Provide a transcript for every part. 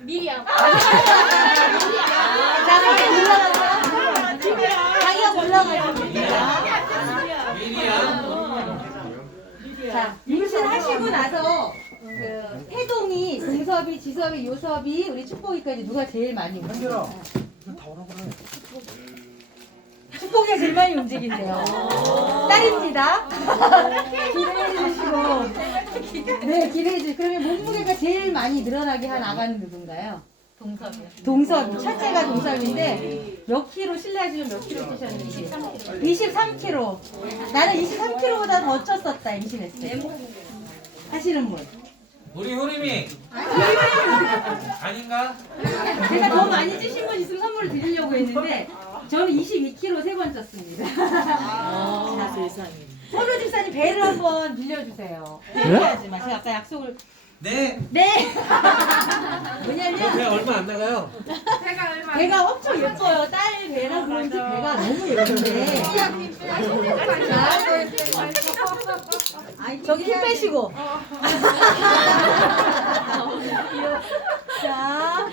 미리야. 자, 올라가서. 자기가 올라가서. 자, 임신하시고 나서 그 태동이, 동섭이, 지섭이, 요섭이, 우리 축복이까지 누가 제일 많이 움직여요? 축복이가 제일 많이 움직인대요. 딸입니다. 기대해 주시고. 네, 기대해 주시고. 그러면 몸무게가 제일 많이 늘어나게 한 아가는 누군가요? 동섭이요. 동섭, 첫째가 동섭인데 몇 킬로 실례하시면 몇 킬로 찌셨는지? 23킬로. 나는 23킬로보다 더 쪘었다 임신했을 때. 하시는 분. 우리 효림이 아닌가? 제가 더 많이 찌신 분 있으면 선물을 드리려고 했는데 저는 22킬로 세번 쪘습니다. 자, 서로 집사님 배를 한번 빌려주세요. 해야지 마. 제가 아까 약속을. 네. 네. 배 왜냐면 얼마 안 나가요? 배가 엄청 예뻐요. 딸 배라 그런지 배가 너무 예쁜데. 자, 저기 힘 빼시고. 자,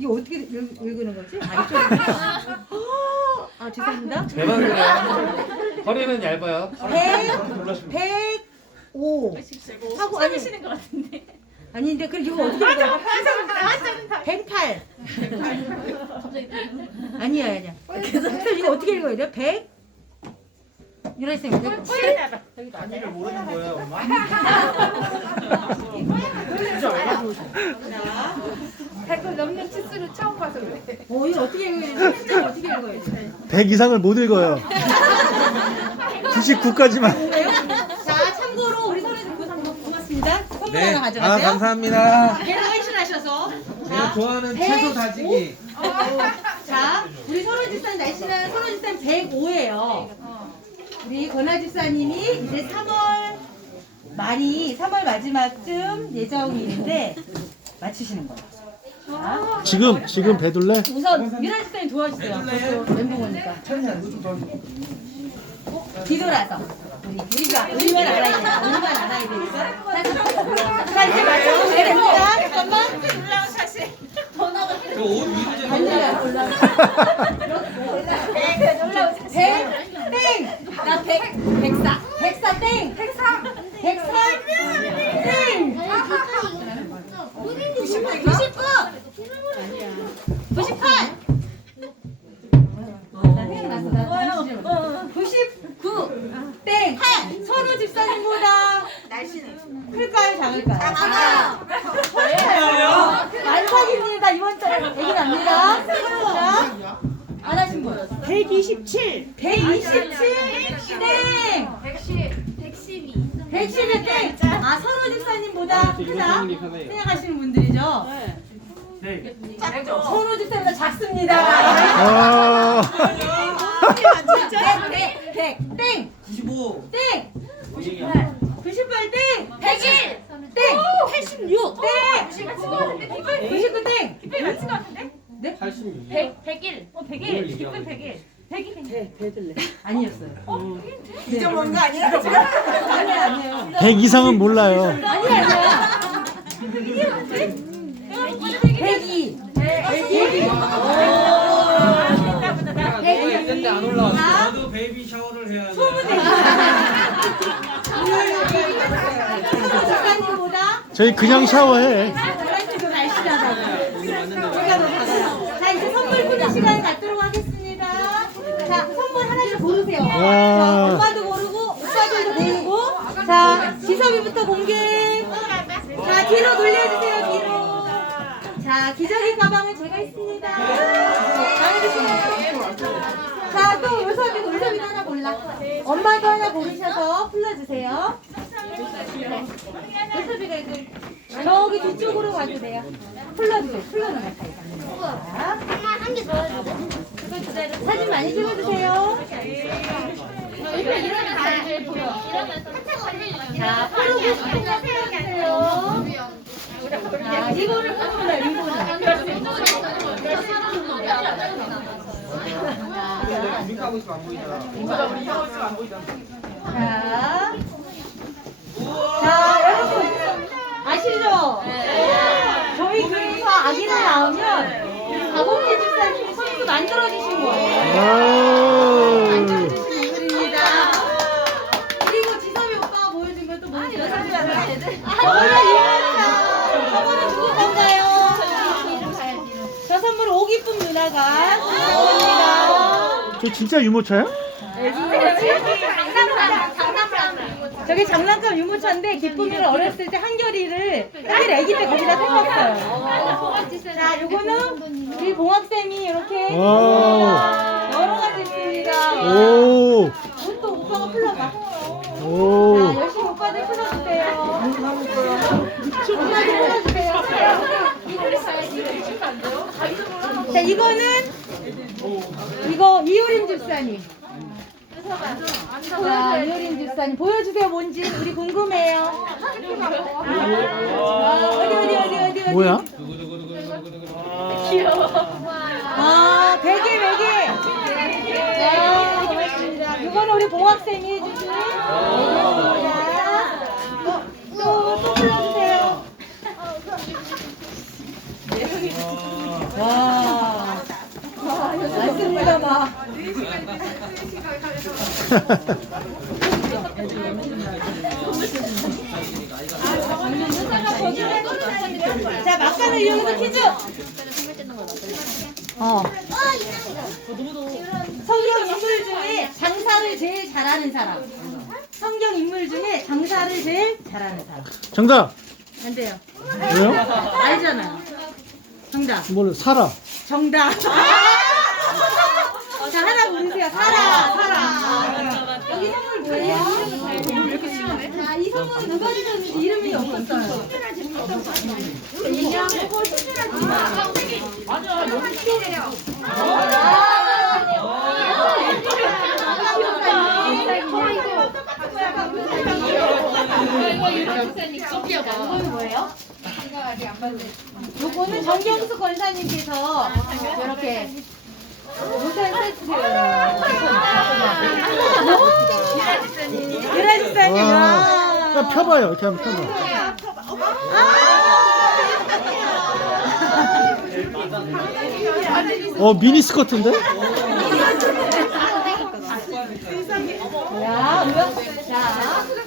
이거 어떻게 읽- 읽는 거지? 아, 이쪽. 아, 죄송합니다. 대박이네요. 허리는 얇아요. 100, 105. 하고 아니 하시는 것 같은데. 아닌데 그럼 이거 어떻게 읽어요? 108. 아니야 아니야. 그래서 이거 어떻게 읽어야 돼요? 100 이런 쌤. 단위를 모르는 거예요, 엄마. 백을 넘는 치수를 처음 봐서 그래. 어 이거 어떻게 읽어야 돼? 숫자 어떻게 읽어야 돼? 100 이상을 못 읽어요. 99까지만. 그래요? 자 참고로 우리 선생님 고상 고맙습니다. 선물 네. 하나 아, 가져가세요. 감사합니다. 배를 헌신하셔서. 제가 좋아하는 채소 다지기. 자, 우리 서로 집사님 날씨는 서로 집사님 105예요. 우리 권아 집사님이 이제 3월 말이 3월 마지막쯤 예정일인데 맞추시는 거예요. 자, 지금 지금 배둘래? 우선 미라 집사님 도와주세요. 멘붕 오니까. 뒤돌아서 우리 우리가 우리만 알아야 돼. 우리만 알아야 되니까. 자, 자 이제 맞춰보시면 됩니다. 잠깐만. 저옷 위로 좀 반대로 올라가. 백, 땡! 네. 서로 집사님보다 작습니다. 아, 100, 100, 땡. 95. 땡. 98 땡. 101. 땡. 86. 땡. 99 땡. 네? 100, 101. 어, 101. 기쁜 101. 101. 아니었어요. 잊어먹은 거 아니야? 아니야, 아니에요. 100 이상은 몰라요. 아니야, 아니야. 102. 102. 근데 저희 그냥 샤워해. 저한테 더 날씬하다고. 제가 더 작아요. 자, 이제 선물 푸는 시간 갖도록 하겠습니다. 자, 선물 하나씩 고르세요. 자, 와. 엄마도 고르고, 오빠들도 고르고. 자, 지섭이부터 공개. 자, 뒤로 돌려주세요, 기저귀 가방은 제가 있습니다. 자, 또 요섭이도 요섭이도 하나 골라. 엄마도 하나 고르셔서 풀러주세요. 요섭이가 이제 저기 뒤쪽으로 가도 돼요. 풀러주세요. 풀러는 거 자, 엄마 한개더 해줘. 사진 많이 찍어주세요. 이렇게 다 이제 보여. 자, 풀고 싶은 거 세워주세요. 자, 리본을 끊어라, 있으면 안 보이잖아. 자, 자, 여러분 아시죠? 저희 아기를 낳으면 박원기 집사님이 손수 만들어 주신 거예요. 아. 만들어 주신 인물입니다. 그리고 지섭이 오빠가 보여준 건또 뭐죠? 한번에 유모차. 저거는 누구 건가요? 저 선물 오기쁨 누나가 주셨습니다. 저 진짜 유모차야? 저게 장난감 유모차인데 기쁨이는 어렸을 때 한결이를 한결 아기 때 거기다 태웠어요. 자, 요거는 우리 봉학쌤이 이렇게 와. 여러 가지 있습니다. 오. 옷도 오빠가 풀러봐. 오. 자, 열심히 오빠들 풀어주세요. 오빠들 풀어주세요. 자, 이거는 이거 이효림 집사님. 자, 이효림 집사님 보여주세요. 뭔지 우리 궁금해요. 아, 어디 어디 어디 어디 어디. 뭐야? 아, 베개 베개. 자, 고맙습니다. 이거는 우리 봉학생이 해주신 베개입니다. 또, 또, 또 불러주세요. 와. 맞습니다, 막. 자, 막간을 이용해서 퀴즈. 어. 성경 인물 중에 장사를 제일 잘하는 사람. 성경 인물 중에 장사를 제일 잘하는 사람. 정답. 안 돼요. 왜요? 알잖아요. 정답. 뭘 살아? 정답. 자, 하나 고르세요. 사라, 사라. 여기 선물 뭐예요? 자, 이 선물은 누가 주셨는지 이름이 없었어요. 얘기하고 신실하지 마. 이거 는 뭐예요? 요거는 정경수 권사님께서 이렇게 모산 세트를 유라지사님 와. 자, 펴봐요. 이렇게 한번 펴봐. 어, 미니 스커트인데? 야, 우와. 자.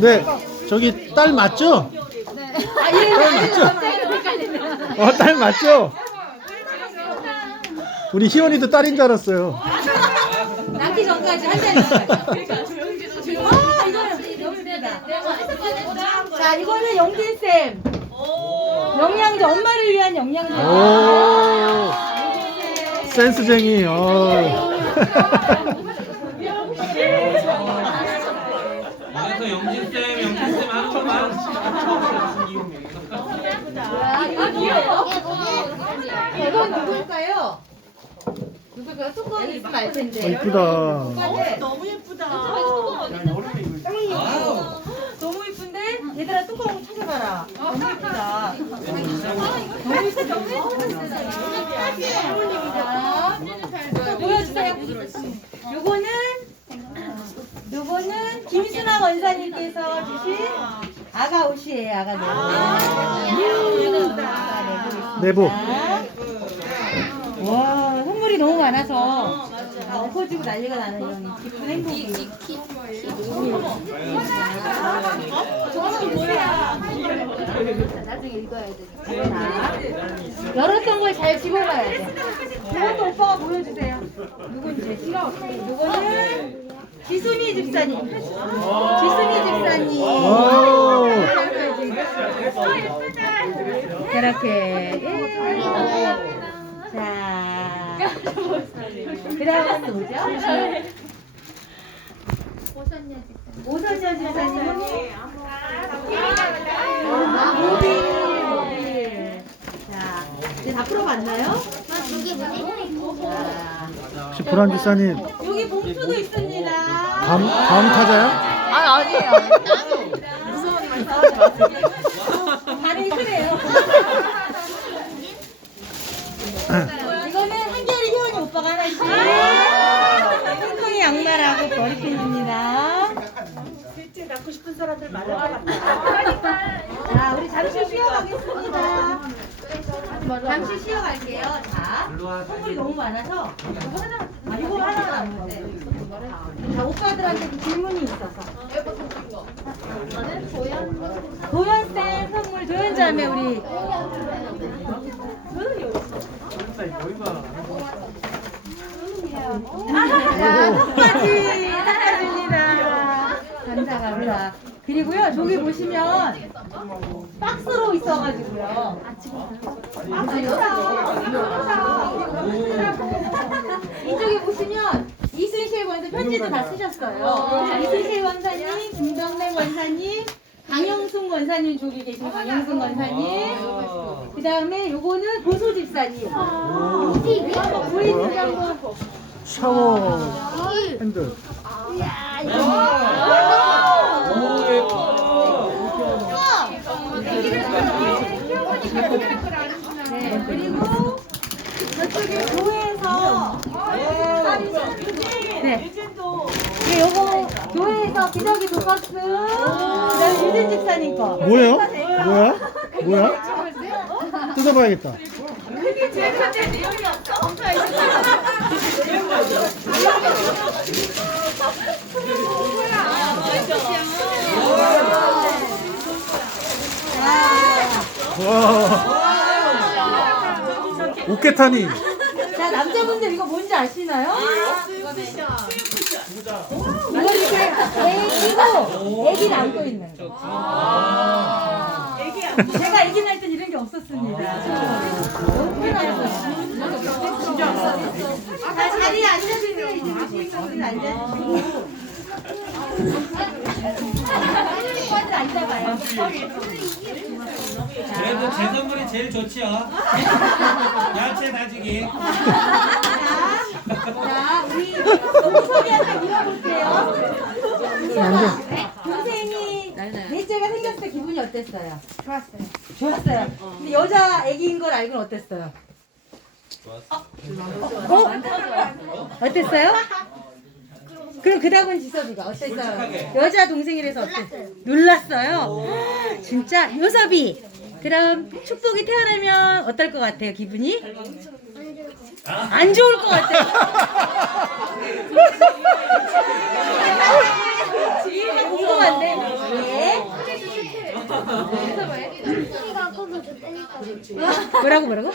네. 저기 딸 맞죠? 어, 딸 맞죠? 우리 희원이도 딸인 줄 알았어요. 낳기 전까지 한. 아, 이거는. 자, 이거는 영진 쌤. 영양제, 엄마를 위한 영양제. 오. 센스쟁이. 어. 그래서 영진쌤, 영진쌤 하는 것만. 아? 이건 누굴까요? 누굴까요? 뚜껑이 있으면 알 어, 텐데. 이쁘다. 너무 예쁘다. 너무 예쁜데? 얘들아 뚜껑 찾아봐라. 너무 예쁘다. 너무 예쁘다. 자, 보여주세요. 요거는 요거는 김순아 원사님께서 주신 아가 옷이에요. 아가 내복. 아가 내복. 와 선물이 너무 많아서 다 엎어지고 난리가 나는 이런 기쁜 행복이. 저는 뭐야? 나중에 읽어야 돼. 열었던 걸 잘 집어봐야 돼. 이것도 오빠가 보여주세요. 누군지. 이거는 지순이 집사님. 지순이 집사님. 예. 자. 그 다음은 뭐죠? 오선녀 집사님은 아, 모빌. 자, 이제 다 풀어봤나요? 자, 혹시 불안 기사님 여기 봉투도 있습니다. 다음 다음 타자야? 반응이 크네요. 이거는 한결이 희원이 오빠가 하나씩. 핑퐁이 양말하고 머리핀입니다. 실제 갖고 싶은 사람들 많을 것 같다. 잠시 쉬어가겠습니다. 잠시 쉬어갈게요. 자, 선물이 너무 많아서 이거 하나, 아, 이거 하나. 자, 오빠들한테 그 질문이 있어서. 도연쌤 선물, 도연자매 우리. 자, 똑같이 닦아줍니다. 감사, 감사. 그리고요, 저기 보시면 박스로 있어가지고요. 이쪽에 보시면 이순실 원사 편지도 다 쓰셨어요. 이순실 원사님, 김정래 원사님, 강영순 원사님 저기 계신 강영순 원사님. 그 다음에 요거는 고소 집사님. 우리 집에 한번 샤워 핸들. 오 예뻐. 네, 그리고 저쪽에 교회에서 네. 네, 요거 교회에서 기저귀 두 박스 그다음에 유진 집사님 거 뭐예요? 뭐야? 뭐야? 뜯어봐야겠다. 와. 오케타니. 자 남자분들 이거 뭔지 아시나요? 애기고 애기 남고 있는 거 제가 애기 날땐 이런 게 없었습니다 너무 편하죠 자 자리에 앉아주세요 이제 주인공들 앉아주시고 오빠들 앉아봐요 그래도 제 선물이 제일 좋지요. 야채 다지기. 자, 우리 동섭이한테 물어볼게요. 자, 동생이 넷째가 생겼을 때 기분이 어땠어요? 좋았어요. 좋았어요. 근데 여자 아기인 걸 알고는 어땠어요? 어? 어땠어요? 그럼 그 다음은 지섭이가 어땠어요? 여자 동생이라서 어땠어요? 놀랐어요. 진짜 요섭이. 그럼 축복이 태어나면 어떨 것 같아요? 기분이? 안 좋을 것 같아요. 궁금한데. 예. 뭐라고 뭐라고?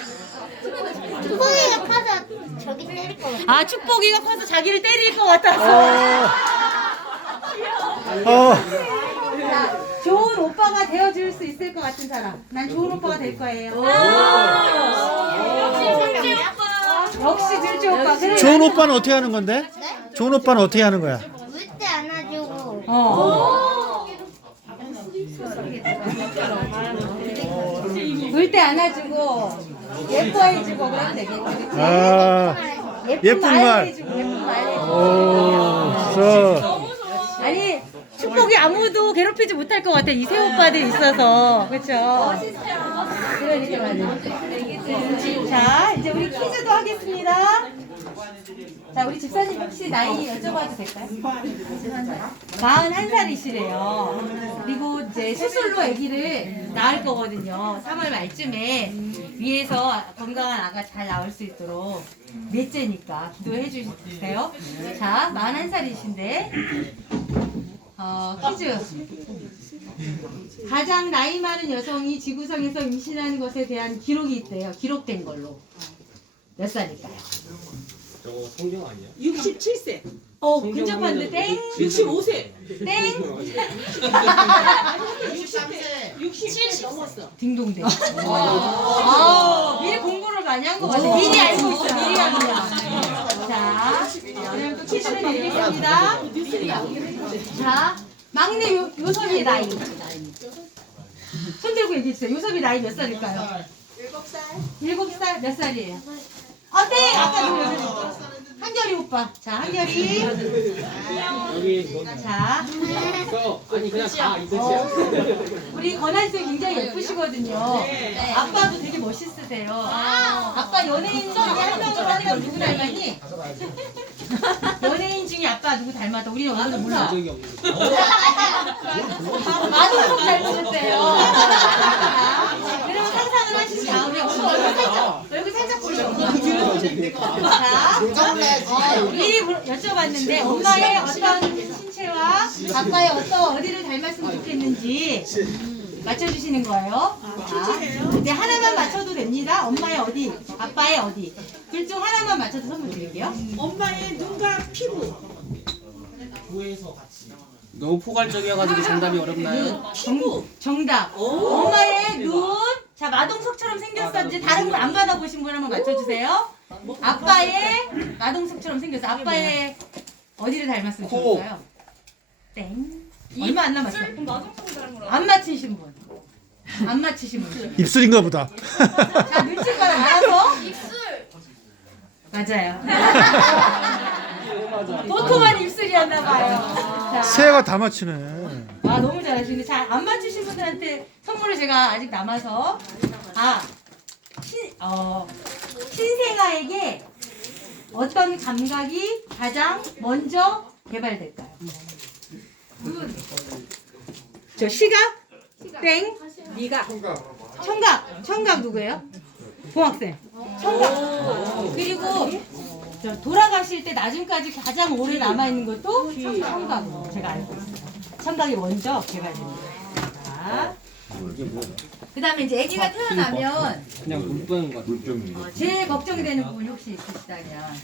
뚜껑이가 커서 저기 때릴 것 같아. 아 축복이가 커서 자기를 때릴 것 같아서. 어. 자, 좋은 오빠가 되어줄 수 있을 것 같은 사람. 난 좋은 오빠가 될 거예요. 역시 들주 오빠. 그래. 좋은 오빠는 어떻게 하는 건데? 좋은 오빠는 어떻게 하는 거야? 어. 울때 안아주고 예뻐해주고 그러면 되겠지. 그치? 아. 예쁜 말. 해주고 예쁜 말 해주고. 오. 저. 아니 축복이 아무도 괴롭히지 못할 것 같아 이세 오빠들 있어서 그렇죠. 그러니까 말이야. 자 이제 우리 퀴즈도 하겠습니다. 자 우리 집사님 혹시 나이 여쭤봐도 될까요? 41살이시래요. 그리고 이제 수술로 아기를 낳을 거거든요. 3월 말쯤에 위에서 건강한 아가 잘 나올 수 있도록 넷째니까 기도해 주세요. 자 41살이신데 어, 퀴즈. 가장 나이 많은 여성이 지구상에서 임신한 것에 대한 기록이 있대요. 기록된 걸로. 몇 살일까요? 저거 성경 아니야? 67세, 어, 근접한데 땡. 65세, 땡. 60세, 60세 넘었어. 딩동댕. 아, 미리 공부를 많이 한 거 같아. 미리 알고 있어. 미리 합니다. 자, 그럼 또 퀴즈를 드리겠습니다. 자, 막내 요, 요섭이 나이. 손 들고 얘기해주세요. 요섭이 나이 몇 살일까요? 7살. 7살? 몇 살이에요? 어때? 아까 누구였어? 한결이 오빠. 자, 한결이. 여기 뭐 뭔 자, 아니 그냥 다 어. 이거지야. 우리 권한 쌤 굉장히 예쁘시거든요. 네. 아빠도 되게 멋있으세요. 아. 아빠 연예인 중에 한 명으로 하는 걸 누구 닮았니? 연예인 중에 아빠 누구 닮았다. 우리 얼굴도 몰라. 적이 없는데. 많은 분 닮으셨대요. 자, 그럼 상상을 하시죠. 우리 얼굴 살짝, 얼굴 어, 미리 물- 여쭤봤는데 엄마의 어떤 신체와 아빠의 어떤 어디를 닮았으면 좋겠는지 맞춰주시는 거예요. 자, 네, 하나만 맞춰도 됩니다. 엄마의 어디, 아빠의 어디. 둘 중 하나만 맞춰도 선물 드릴게요. 엄마의 눈과 피부. 너무 포괄적이어가지고 정답이 어렵나요? 피부. 정답. 엄마의 눈. 자, 마동석처럼. 이제 다른 분안 받아보신 분 한번 맞춰주세요. 아빠의 마동석처럼 생겼어. 아빠의 어디를 닮았으면 코. 좋을까요? 땡. 얼마 안 남았어요. 안 맞히신 분. 안 맞히신 분. 입술인가 보다. 자, 눈치껏 알아서. 맞아요. 도톰한 입술이었나 봐요. 자, 새가 다 맞히네. 아 너무 잘하시는데 잘 안 맞추신 분들한테 선물을 제가 아직 남아서 아 신, 어, 신생아에게 어떤 감각이 가장 먼저 개발될까요? 저 시각? 땡? 미각? 청각? 청각 누구예요? 봉학생 청각 그리고 저 돌아가실 때 나중까지 가장 오래 남아있는 것도 청각 제가 알고 있어요 청각이 먼저 개발됩니다 자, 그 다음에 이제 아기가 태어나면 그냥 물 뿌는 것 같아. 어, 제일 걱정이 되는 부분이 혹시 있으시다면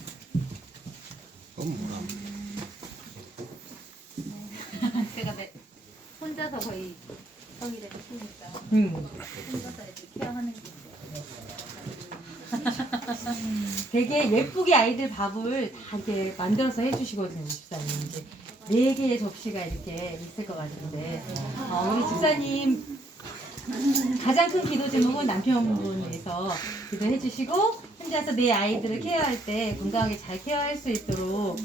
제가 매, 혼자서 거의 성일에 키니까 음. 혼자서 이렇게 케어하는 게 되게 예쁘게 아이들 밥을 다 이렇게 만들어서 해주시거든요, 집사님. 이제 네 개의 접시가 이렇게 있을 것 같은데, 어, 우리 집사님 가장 큰 기도 제목은 남편분을 위해서 기도해 주시고, 혼자서 내 아이들을 케어할 때 건강하게 잘 케어할 수 있도록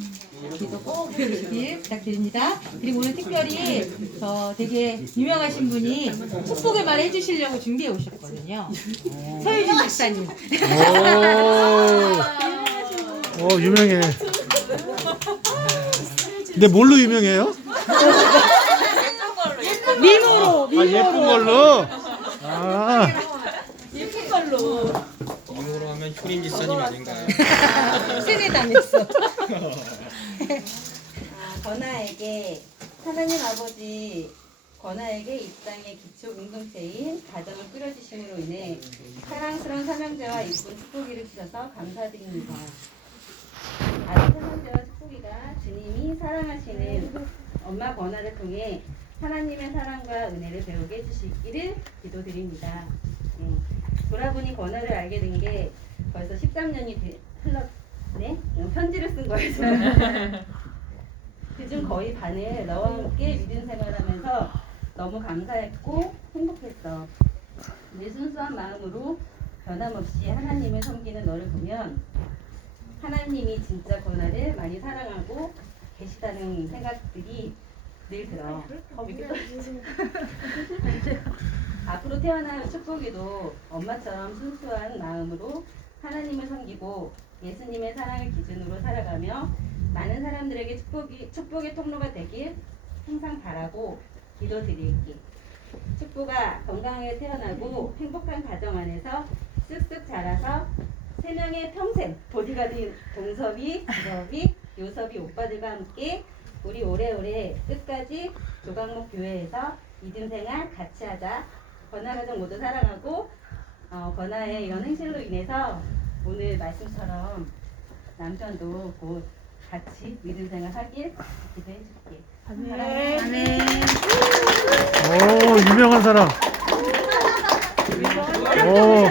기도 꼭 해주시길 부탁드립니다. 그리고 오늘 특별히 저 되게 유명하신 분이 축복의 말 해주시려고 준비해 오셨거든요. 서유진 집사님. 오, 오 유명해. 근데 뭘로 유명해요? 미모로 아 예쁜 걸로. 아 이용으로 하면 효린 집사님 아닌가요? 세뇌 당했어. 아, 건아에게 하나님 아버지 건아에게 이 땅의 기초 공동체인 가정을 꾸려주심으로 인해 사랑스러운 삼형제와 이쁜 축복이를 주셔서 감사드립니다. 아들 삼형제와 축복이가 주님이 사랑하시는 엄마 권아를 통해 하나님의 사랑과 은혜를 배우게 해주시기를 기도드립니다. 음, 돌아보니 권아를 알게 된 게 벌써 13년이 흘렀네? 음, 편지를 쓴 거예요. 그중 거의 반을 너와 함께 믿음 생활하면서 너무 감사했고 행복했어. 내 순수한 마음으로 변함없이 하나님을 섬기는 너를 보면 하나님이 진짜 권한을 많이 사랑하고 계시다는 생각들이 이렇게 떨어지지? 앞으로 태어날 축복이도 엄마처럼 순수한 마음으로 하나님을 섬기고 예수님의 사랑을 기준으로 살아가며 많은 사람들에게 축복이, 축복의 통로가 되길 항상 바라고 기도드릴게. 축복아 건강하게 태어나고 행복한 가정 안에서 쓱쓱 자라서 세 명의 평생 보디가드 동섭이, 지섭이, 요섭이 오빠들과 함께 우리 오래오래 끝까지 조강목 교회에서 믿음 생활 같이 하자. 건아 가족 모두 사랑하고 어, 건아의 이런 행실로 인해서 오늘 말씀처럼 남편도 곧 같이 믿음 생활 하길 기도해 줄게. 아멘. 오 유명한 사람. 오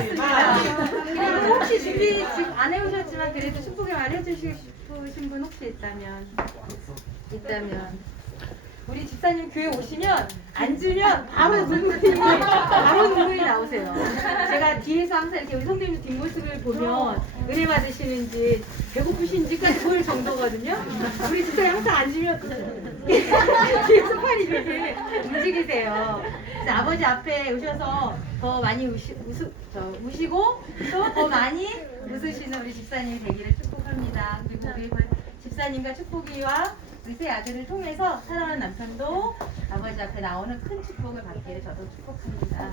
그리고 혹시 준비 지금 안 해오셨지만 그래도 축복의 말 해주시고 싶으신 분 혹시 있다면? 있다면 우리 집사님 교회 오시면 앉으면 바로 눈물이 바로 눈물이 나오세요. 제가 뒤에서 항상 이렇게 우리 성도님 뒷모습을 보면 은혜 받으시는지 배고프신지까지 보일 정도거든요. 우리 집사님 항상 앉으면 뒤에서 팔이 이렇게 움직이세요. 그래서 아버지 앞에 오셔서 더 많이 우시, 우수, 저, 우시고 또 더 많이 웃으시는 우리 집사님이 되기를 축복합니다. 그리고 우리 집사님과 축복이와 이세 아들을 통해서 사랑하는 남편도 아버지 앞에 나오는 큰 축복을 받기를 저도 축복합니다.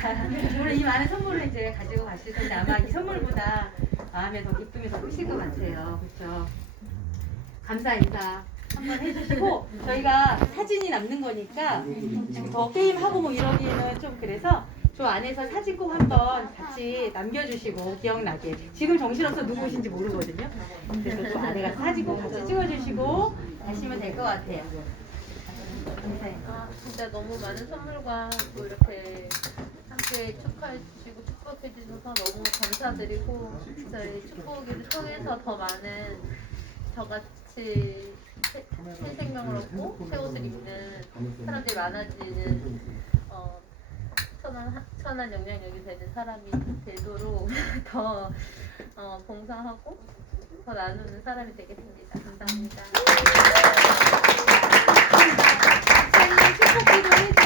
자, 오늘 이 많은 선물을 이제 가지고 가실 텐데 아마 이 선물보다 마음에 더 기쁨이 더 크실 것 같아요. 그렇죠? 감사 인사 한번 해주시고 저희가 사진이 남는 거니까 더 게임 하고 뭐 이러기에는 좀 그래서 저 안에서 사진 꼭 한번 같이 남겨주시고 기억나게 지금 정신없어 누구 오신지 모르거든요. 그래서 또 안에 가서 사진 꼭 같이 찍어주시고 가시면 될 것 같아요. 감사해요. 아, 진짜 너무 많은 선물과 또 이렇게 함께 축하해 주시고 축복해 주셔서 너무 감사드리고 저희 축복을 통해서 더 많은 저같이 새, 새 생명을 얻고 새 옷을 입는 사람들이 많아지는 어, 천안, 천안 영향력이 되는 사람이 되도록 더 어, 봉사하고 더 나누는 사람이 되겠습니다. 감사합니다.